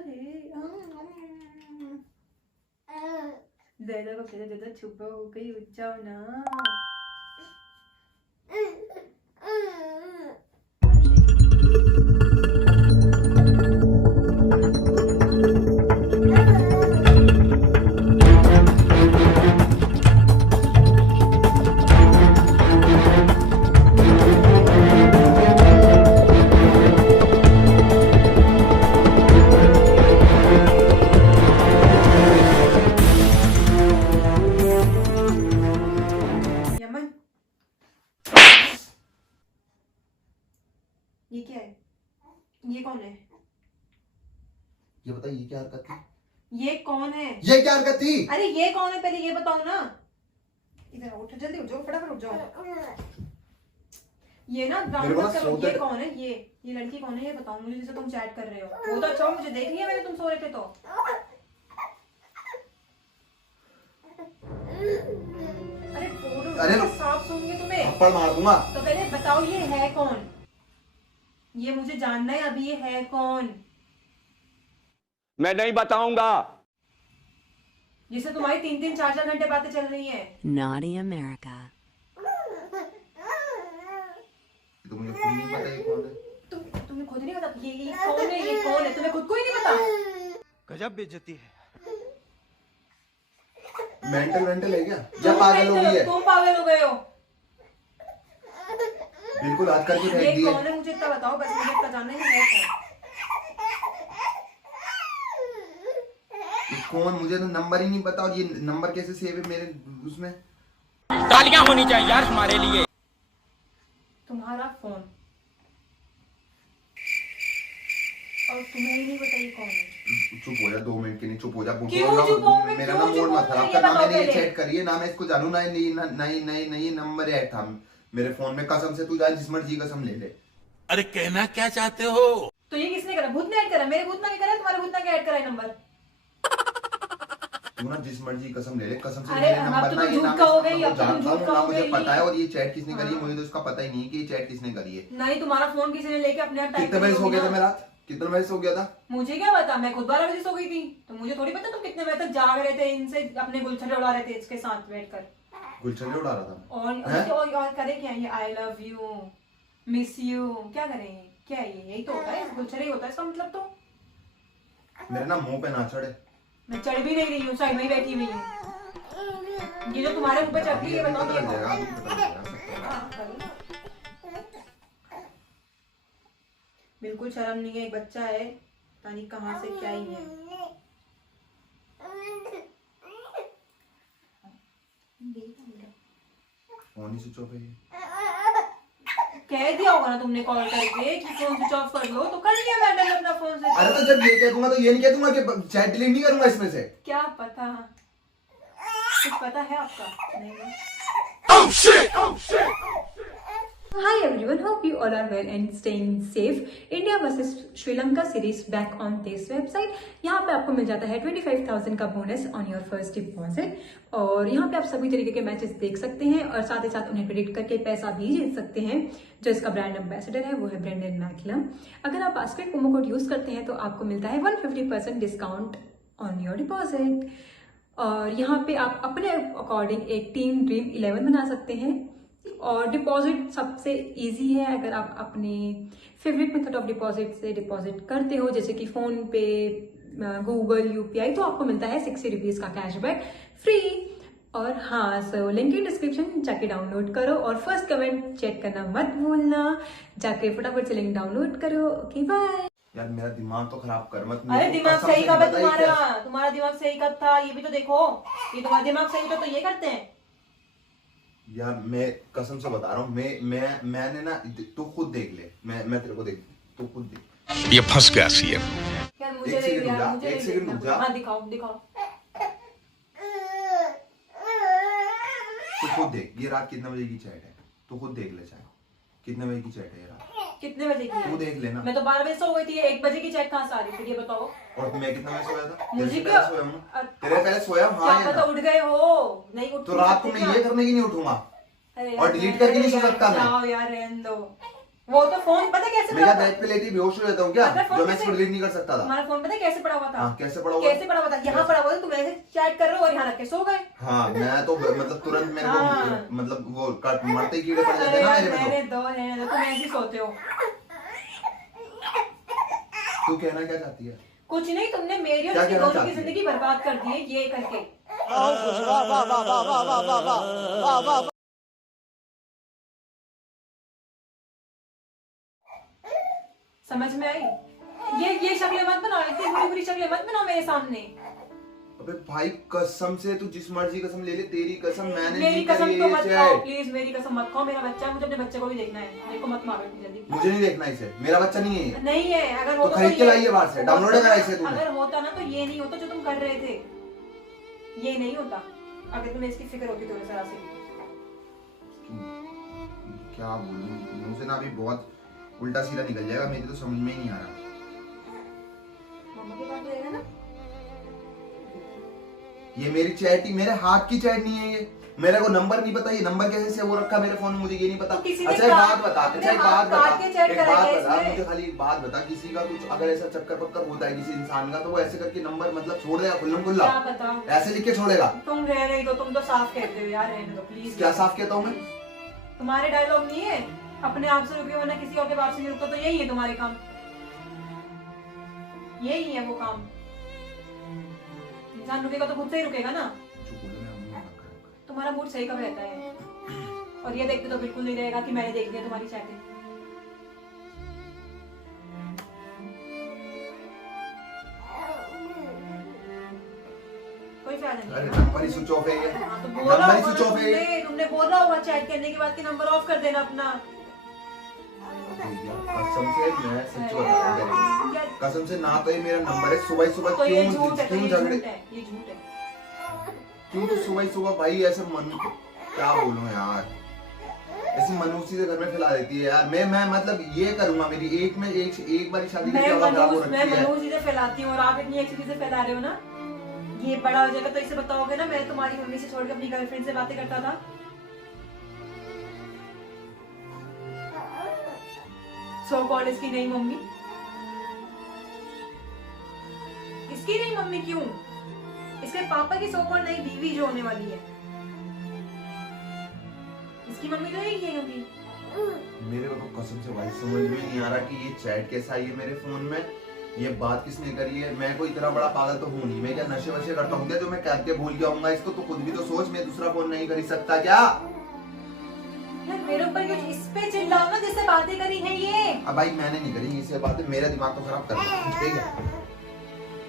दे दो चुप हो गई, उठ जाओ ना। ये क्या है? ये कौन है? ये बता, ये क्या हरकत थी? ये कौन है? ये क्या हरकत थी? अरे ये कौन है, पहले ये बताओ ना। इधर उठ, जल्दी उठ जाओ, फटाफट उठ जाओ। ये ना ड्रामा मत करो। ये कौन है? ये लड़की कौन है, ये बताओ मुझे, जिसे तुम चैट कर रहे हो। वो तो अच्छा, मुझे देख लिया मैंने, तुम सो रहे थे तो। अरे साफ सुनूंगी तुम्हें, थप्पड़ मार दूंगा। तो पहले बताओ ये है कौन? ये मुझे जानना है अभी, ये है कौन? मैं नहीं बताऊंगा। जिसे तुम्हारी 3-3 4-4 घंटे बातें चल रही हैं। Naughty America. तो मुझे खुद नहीं पता ये कौन है। तुम्हें खुद नहीं पता ये कौन है? ये कौन है? तुम्हें खुद को ही नहीं पता? गजब बेइज्जती है। मेंटल है क्या? या पागल हो गई है? तुम पागल हो गए हो। बिल्कुल हाथ करके फेंक दिए। ये कौन है मुझे इतना बताओ, बस मुझे इतना जानना है ये कौन। मुझे तो नंबर ही नहीं पता, और ये नंबर कैसे सेव है मेरे उसमें? तालियां होनी चाहिए यार हमारे लिए। तुम्हारा फोन, और तुम्हें ही नहीं पता ये कौन है। चुप हो जा 2 मिनट के लिए, चुप हो जा। क्यों चुप हो? मेरा ना मूड मत खराब कर। ना मैंने ये चैट करी है, ना मैं इसको जानू, ना नहीं नंबर ऐड था मेरे फोन में। कसम से तू जा, जिस मर्जी कसम ले ले। अरे कहना क्या चाहते हो? तो ये किसने करा? भूत ने ऐड करा? मेरे भूत ने करा? तुम्हारे भूत ने ऐड करा है नंबर? तू ना जिस मर्जी कसम ले ले, कसम से। अरे नंबर ना, ये झूठ हो गई, अब तुम जानता झूठ हूं ना, मुझे कहोगे पता है। और ये चैट किसने करी है मुझे तो इसका पता ही नहीं है कि ये चैट किसने करी है। नहीं, तुम्हारा फोन किसी ने लेके अपने आप टाइप कितने बजे सो गया था मैं रात? कितने बजे सो गया था? मुझे क्या पता, मैं खुद 12 बजे सो गई थी, तो मुझे थोड़ी पता तुम कितने बजे तक जाग रहे थे, इनसे अपने गुलछड़े उड़ा रहे थे इसके साथ बैठकर। गुलछड़े उड़ा रहा था और करे क्या ये? I love you, miss you, क्या करें? क्या है ये? यही तो होता है, गुलछड़े ही होता है इसका मतलब। तो मेरे ना मुंह पे ना चढ़े। मैं चढ़ भी नहीं रही हूँ, साइड में ही बैठी हुई हूँ। ये जो तुम्हारे मुंह पे चढ़ रही है, बताओ ये बिल्कुल शर्म नहीं है, एक बच्चा है, पता नहीं कहाँ से क्या ही है। फोन ही स्विच ऑफ है। कह दिया होगा ना तुमने कॉल करके कि फोन स्विच ऑफ कर लो, तो कर लिया मैंने अपना फोन से। अरे तो जब ये कह दूंगा तो ये नहीं कह दूंगा कि चैट डिलीट नहीं करूंगा इसमें से। क्या पता, कुछ पता है आपका? नहीं। Oh shit! Oh shit! Hi everyone, hope you all are well and staying safe. India vs Sri Lanka series back on this website. यहाँ पे आपको मिल जाता है 25,000 का bonus on your first deposit, और यहाँ पे आप सभी तरीके के मैचेस देख सकते हैं और साथ ही साथ उन्हें प्रेडिक्ट करके पैसा भी जीत सकते हैं। जो इसका ब्रांड एम्बेसडर है वो है ब्रेंडन मैकलम। अगर आप बास्केट प्रोमो कोड यूज करते हैं तो आपको मिलता है 150% डिस्काउंट ऑन योर डिपॉजिट, और यहाँ पे आप अपने अकॉर्डिंग एक टीम ड्रीम 11 बना सकते हैं। और डिपॉजिट सबसे इजी है, अगर आप अपने फेवरेट मेथड ऑफ डिपॉजिट से डिपॉजिट करते हो, जैसे कि फोन पे, गूगल, यूपीआई, तो आपको मिलता है 60 रुपीज का कैशबैक फ्री। और हाँ, सो लिंक इन डिस्क्रिप्शन, जाके डाउनलोड करो और फर्स्ट कमेंट चेक करना मत भूलना। जाके फटाफट से लिंक डाउनलोड करो। Okay bye. यार मेरा दिमाग तो खराब कर मत। अरे दिमाग सही कब है तुम्हारा दिमाग सही कब था? ये भी तो देखो, ये तुम्हारा दिमाग सही था तो ये करते हैं। यार मैं कसम से बता रहा हूँ, मैंने ना, तू खुद देख ले, मैं तेरे को देख, तू खुद देख। ये फंस गया सीएम। यार मुझे एक सेकंड रुक जा। हाँ दिखाओ। तू खुद देख, ये रात कितने बजे की चैट है, तू खुद देख ले। चाहे कितने बजे की चैट है ये रात? कितने बजे की? तू देख लेना। मैं तो 12 बजे सो गई थी, 1 बजे की चैट कहाँ से आ रही थी ये बताओ। और मैं कितना बजे सोया था? मुझे क्या सोया हूँ, तेरे पहले सोया हूँ। हाँ, क्या पता उठ गए हो। नहीं उठ तो रात को मैं ये करने की नहीं उठूंगा और डिलीट करके नहीं सो सकता मैं। जाओ यार, रहने दो, वो तो फोन पता कैसे मैं क्या पड़ा बेड पे लेटी बेहोश हो जाता हूँ क्या, अगर फोन जो मैं कैसे- इसको डिलीट नहीं कर सकता था। तुम्हारा फोन पता कैसे पड़ा हुआ था? हाँ, कैसे पड़ा हुआ? कैसे पड़ा हुआ था? यहाँ पड़ा हुआ था, तुम ऐसे चैट कर रहे हो और यहाँ रख के सो गए। हाँ, मैं तो मतलब तुरंत मेरे को हाँ। मतलब वो कट मरते ही कीड़े पड़ जाते अरे हैं ना यार, मेरे में। रहने दो रहने दो, तुम ऐसे ही सोते हो। तू कहना क्या चाहती है? कुछ नहीं, तुमने मेरी और क्या उसकी कहना दोनों की चाहती है? जिंदगी बर्बाद कर दी है ये करके। समझ में आई? ये शक्लें मत बनाओ, इतनी बुरी बुरी शक्लें मत बनाओ मेरे सामने। अबे भाई कसम से तू जिस मर्जी कसम ले ले, तेरी कसम मैंने मेरी नहीं कसम करी तो ये मत खाओ चैट। प्लीज, मेरी कसम मत खाओ। मेरा बच्चा है, मुझे अपने बच्चे को भी देखना है, मेरे को मत मारो इतनी जल्दी। मुझे नहीं देखना इसे, मेरा बच्चा नहीं है ये। नहीं है, अगर तो होता खरीद के ये- लाई है बाहर से, डाउनलोड करा इसे तूने। अगर होता ना तो ये नहीं होता जो तुम कर रहे थे, ये नहीं होता अगर तुम्हें इसकी फिक्र होती थोड़ी सा से। क्या बोलूं, मुंह से ना अभी बहुत उल्टा सीधा निकल जाएगा, मेरी तो समझ में ही नहीं आ रहा। मम्मा के पास रहेगा ना? ये मेरी चैट ही, मेरे हाथ की चैट नहीं है ये। मेरे को नंबर नहीं पता, ये नंबर कैसे से वो रखा मेरे फोन में, मुझे ये नहीं पता। तो किसी ने अच्छा एक काट- बात बता, अपने अच्छा एक हाथ बात काट बता, के चैट एक करा बात है बता इसमें। मुझे, खाली एक बात बता, किसी का कुछ अगर ऐसा चक्कर पक्कर होता है किसी इंसान का, तो वो ऐसे करके नंबर मतलब छोड़ देगा खुल्लम खुल्ला, क्या पता, ऐसे लिख के छोड़ेगा? तुम रह नहीं तो तुम तो साफ कहते हो यार, रहने दो प्लीज। क्या साफ कहता हूँ मैं? तुम्हारे डायलॉग नहीं है अपने आप से रुके वरना किसी और के बाप से नहीं रुकता, तो यही है तुम्हारे काम, यही है वो काम। इंसान रुकेगा तो खुद से ही रुकेगा ना। जो बोले मैं मुंह ना करूं। तुम्हारा मूड सही कब रहता है? और ये देखते तो बिल्कुल नहीं रहेगा कि मैंने देख लिया तुम्हारी चैटिंग। कोई फायदा नहीं अरे है। नंबर ही स्विच ऑफ है ये, हाँ, तो बोला नंबर ही होगा स्विच ना ऑफ है ये। तुमने बोला होगा चैट करने के बाद कि नंबर ऑफ कर देना अपना। भैया, कसम से मैं सच बता रहा हूँ, यार, कसम से ना तो ये मेरा नंबर है। सुबह सुबह तो ये क्यों झूठ है, तो क्यों ये झगड़े, झूठ है, ये झूठ है। क्यों तो सुबह सुबह भाई ऐसे मन, क्या बोलूं यार, ऐसी मनूसी से घर में फैला देती है यार। मैं मतलब ये करूंगा, मेरी एक बार शादी मैं की आवाज़ खराब हो मनोज रखी है। चीजें फैलाती हूँ और आप इतनी अच्छी चीजें फैला रहे हो ना। ये बड़ा हो जाएगा तो इसे बताओगे ना मैं तुम्हारी मम्मी से छोड़ के अपनी गर्लफ्रेंड से बातें करता था। सो कॉल्ड इसकी नई मम्मी, इसकी नई मम्मी क्यों? इसके पापा की सो कॉल्ड नई बीवी जो होने वाली है, इसकी मम्मी तो यही है होगी। मेरे को तो कसम से भाई समझ में नहीं आ रहा कि ये चैट कैसा आई है मेरे फोन में, ये बात किसने करी है। मैं कोई इतना बड़ा पागल तो हूँ नहीं, मैं क्या नशे वशे करता हूँ क्या जो मैं करके भूल गया हूँ इसको? तो खुद भी तो सोच, मैं दूसरा फोन नहीं खरीद सकता क्या? यार मेरे ऊपर क्यों इस पे चिल्लाओ ना जिससे बातें करी है ये। अब भाई मैंने नहीं करी इससे बातें, मेरा दिमाग तो खराब कर रहा, ठीक है?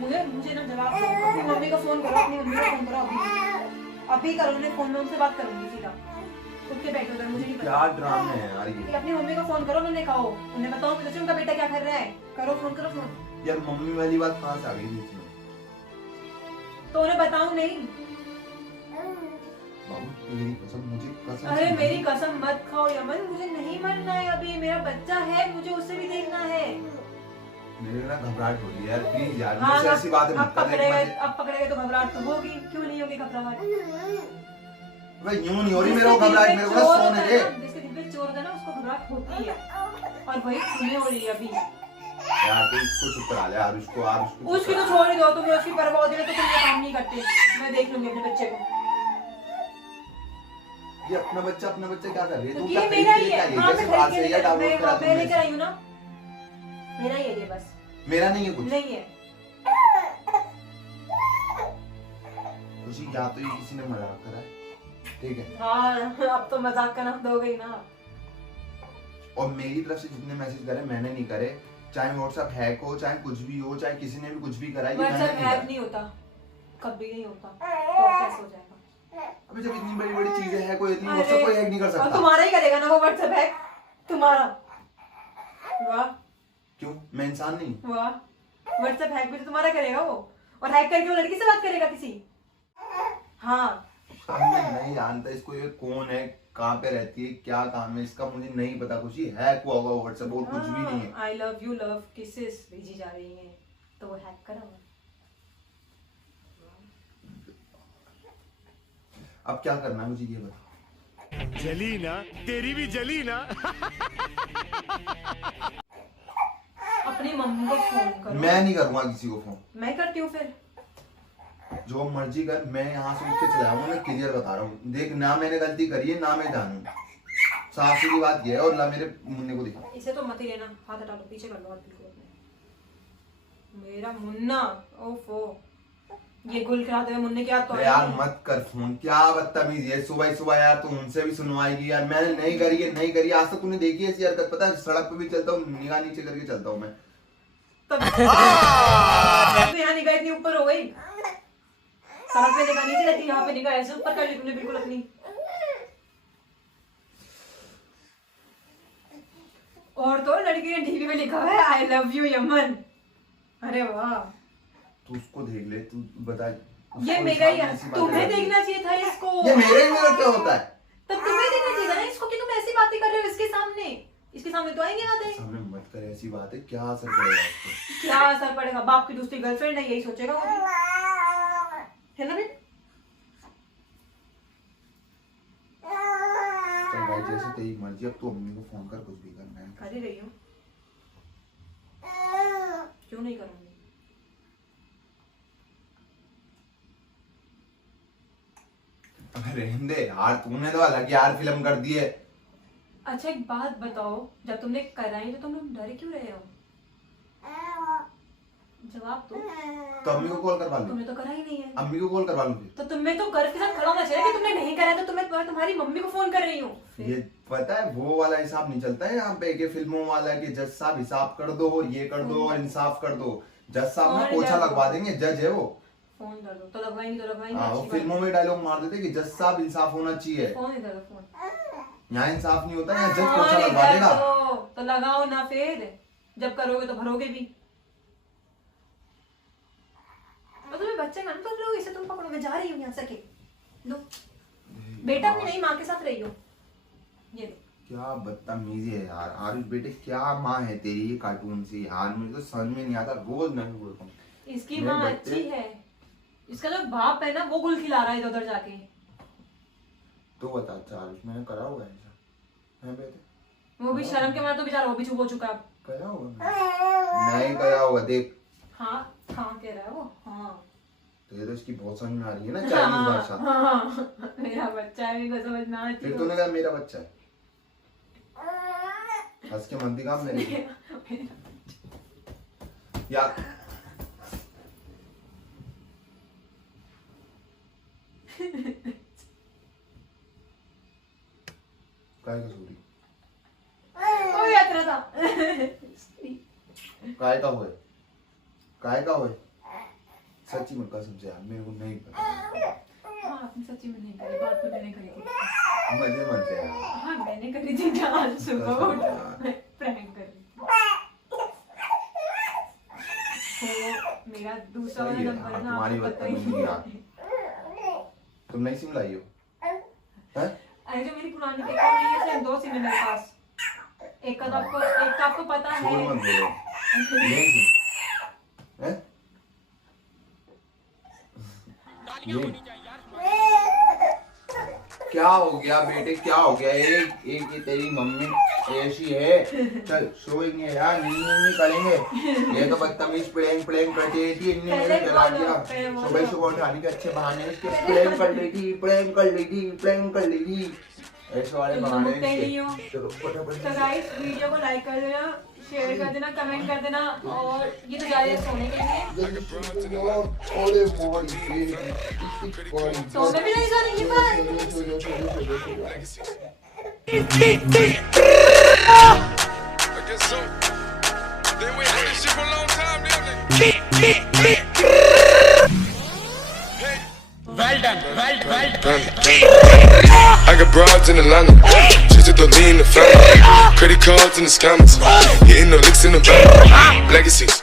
मुझे ना जवाब दो, अपनी मम्मी को फोन करो, अपनी मम्मी को फोन करो अभी करो, उन्हें फोन में उनसे बात करूंगी सीधा, उठ के बैठो उधर, मुझे नहीं क्या पता। ड्रामा है यार ये। अपनी मम्मी को फोन करो, उन्हें कहो, उन्हें बताओ कि उनका बेटा क्या कर रहा है, करो फोन करो फोन। यार मम्मी वाली बात कहाँ से आ गई बीच में? तो उन्हें बताऊं नहीं? बाबू मेरी कसम, मुझे कसम अरे से मेरी कसम मत खाओ यमन, मुझे नहीं मरना है अभी, मेरा बच्चा है, मुझे उसे भी देखना है। मेरे ना घबराहट हो रही है यार, प्लीज यार हाँ, मुझसे ऐसी बातें अब मत कर। पकड़ेगा तो घबराहट तो होगी, क्यों नहीं होगी घबराहट? भाई यूं नहीं हो रही मेरे को घबराहट, मेरे को ना सोने दे। जिसके दिल पे चोर होता है ना उसको घबराहट होती है, और वही तुम्हें हो रही है अभी। यार तू इसको चुप करा ले यार, उसको उसकी तो छोड़ ही दो, तुम्हें उसकी परवाह होती है तो तुम ये काम नहीं करते। मैं देख लूंगी अपने बच्चे को। ये अपना बच्चा क्या कर रही है? तो तू ये क्या मेरा खरीद ही के है, क्या हाँ लेके मैं बाहर खरीद से के या डाउनलोड करा मैं लेकर तूने? आई हूँ ना, मेरा ही है ये बस, मेरा नहीं है कुछ। नहीं है। खुशी या तो ये किसी ने मजाक करा है, ठीक है? हाँ अब तो मजाक का नाम दोगे ही ना। और मेरी तरफ से जितने मैसेज करे मैंने नहीं करे, चाहे व्हाट्सएप हैक हो, चाहे कुछ भी हो, चाहे किसी ने भी कुछ भी करा है, ये मैंने व्हाट्सएप नहीं हैक करा। नहीं होता, कभी नहीं होता, तो कैसे हो जाएगा? अबे जब इतनी बड़ी बड़ी चीजें हैं, कोई इतनी अरे, व्हाट्सएप कोई हैक नहीं कर और सकता। तुम्हारा ही करेगा ना वो व्हाट्सएप हैक, तुम्हारा। वाह क्यों? मैं इंसान नहीं? वाह, व्हाट्सएप हैक भी तो तुम्हारा करेगा वो, और हैक करके वो लड़की से बात करेगा किसी। हाँ मैं नहीं जानता इसको, ये कौन है, कहाँ पे रहती है, क्या काम है इसका, मुझे नहीं पता। कुछ ही हैक हुआ होगा व्हाट्सएप, और कुछ भी नहीं है। I love you love kisses भेजी जा रही हैं, तो वो हैक करा हुआ। अब क्या करना है मुझे ये बता। जली ना, तेरी भी जली ना। अपनी मम्मी को फोन करो। मैं नहीं करूंगा किसी को फोन। मैं करती हूँ फिर। जो मर्जी कर, मैं यहाँ से उठ के चला जाऊंगा। मैं क्लियर बता रहा हूँ, देख ना मैंने गलती करी है ना मैं जानू। साफ सीधी बात ये है। और ला मेरे मुन्ने को दिखा। इसे तो मत ही लेना, हाथ हटा लो, पीछे कर लो हाथ बिल्कुल अपने। मेरा मुन्ना, ओफो, ये गुल खिलाते हुए मुन्ने क्या तो यार मत कर फोन, क्या बदतमीज है। सुबह सुबह यार तू उनसे भी सुनवाएगी यार। मैंने नहीं करी है, नहीं करी। आज तक तूने देखी है ऐसी हरकत? पता है सड़क पे भी चलता हूँ निगाह नीचे करके चलता हूँ मैं। तब यहाँ निगाह इतनी ऊपर हो गई। सड़क पे निगाह नीचे रहती, यहाँ पे निगाह ऐसे ऊपर कर ली तुमने बिल्कुल अपनी। और तो लड़की के टीवी में लिखा है आई लव यू यमन। अरे वाह, तू उसको देख ले, तू बता। ये मेरा ही है, तुम्हें देखना चाहिए था इसको। ये मेरे ही मेरा क्या होता है? तब तुम्हें देखना चाहिए था ना इसको कि तुम ऐसी बातें कर रहे हो इसके सामने। इसके सामने तो आएंगे आते। सामने मत कर ऐसी बात है, क्या असर पड़ेगा इसको? क्या असर पड़ेगा? बाप की दूसरी गर्लफ्रेंड है, यही सोचेगा वो भी। है ना बेटा? चल भाई जैसे तेरी मर्जी। अब तू अम्मी को फोन कर, कुछ भी करना है। कर ही रही हूँ, क्यों नहीं करूंगी? रहने दे यार, तूने तो अलग यार फिल्म कर दी है। अच्छा एक बात बताओ, जब तुमने कराई तो तुम लोग डरे क्यों रहे हो? जवाब दो। तो अम्मी को कॉल करवा लूं। तुमने तो करा ही नहीं है। अम्मी को कॉल करवा लूं फिर। तो तुम्हें तो गर्व के साथ खड़ा होना चाहिए कि तुमने नहीं करा, तो तुम्हें तुम्हारी मम्मी को फोन कर रही हूँ। ये पता है वो वाला हिसाब नहीं चलता है यहाँ पे कि फिल्मों वाला कि जज साहब हिसाब कर दो, ये कर दो और इंसाफ कर दो। जज साहब ना पोछा लगवा देंगे, जज है वो। फोन कर दो तो लगवाएंगे, तो लगवाएंगे। हाँ, वो अच्छी बात फिल्मों में डायलॉग मार देते कि जज साहब इंसाफ होना चाहिए। है। फोन इधर दो, फोन। यहाँ इंसाफ नहीं होता, यहाँ जज फोन पोछा लगवा इधर देगा। दो, तो लगाओ ना फिर। जब करोगे तो भरोगे भी। और तुम्हें बच्चे का तो लो, इसे तुम पकड़ो, मैं जा रही हूँ यहाँ से। लो बेटा, अपनी नई माँ के साथ रही हो। ये लो। क्या बदतमीजी है यार आरुष बेटे, क्या माँ है तेरी ये कार्टून सी यार। मुझे तो समझ में नहीं आता, रोज नहीं बोलता हूँ। इसकी मेरे माँ बच्चे- अच्छी है, इसका जो बाप है ना वो गुल खिला रहा है इधर उधर जाके। तो बता अच्छा आरुष, मैंने करा होगा ऐसा है बेटे? वो भी शर्म के मारे तो बेचारा वो भी चुप हो चुका अब। करा होगा नहीं करा होगा। देख हाँ हाँ कह रहा है वो। हाँ तुझे तो इसकी बहुत समझ में आ रही है ना चाइनीज भाषा। हाँ, मेरा बच्चा है, मेरे को समझ में आती फिर है। तूने कहा मेरा बच्चा है, हंस के मत दिखा मेरे को। यार काय का सूरी वो यात्रा था। काय का होए, काय का होए? सच्ची में कसम से यार मेरे को नहीं पता। हाँ आपने सच्ची में नहीं करी, बात तो मैंने करी थी। मजे मन से यार। हाँ मैंने करी थी, आज सुबह उठ प्रैंक कर रही थी। तो मेरा दूसरा वाला सही है नंबर यार, ना तुम्हारी आपको पता ही बदतमीजी यार। नहीं। तुम नई सिम लाई हो? हैं? अरे जो मेरी पुरानी टेक नहीं है, सिर्फ 2 सिम है मेरे पास। एक तो आपको पता है। छोड़ मत बोलो। नई सिम हैं? ये क्या हो गया बेटे, क्या हो गया? एक एक ये तेरी मम्मी ऐसी है। चल सोएंगे यार, नींद नहीं करेंगे। ये तो बदतमीज प्लेन करती रहती है। इनने मेरे जला दिया। सुबह सुबह उठाने के अच्छे बहाने इसके। प्लेन कर ली थी। ऐसे वाले बहाने इसके। चलो फटाफट। तो गाइस वीडियो को लाइक कर देना, शेयर कर देना, कमेंट कर देना, और ये तो जा रही है सोने के लिए। सोने भी नहीं जाने की बात। I guess so. They wait for this shit for a long time, didn't they? Well done. I got broads in Atlanta. She took the lean in the family. Credit cards in the scammers. Hitting the licks in the bank. Legacies.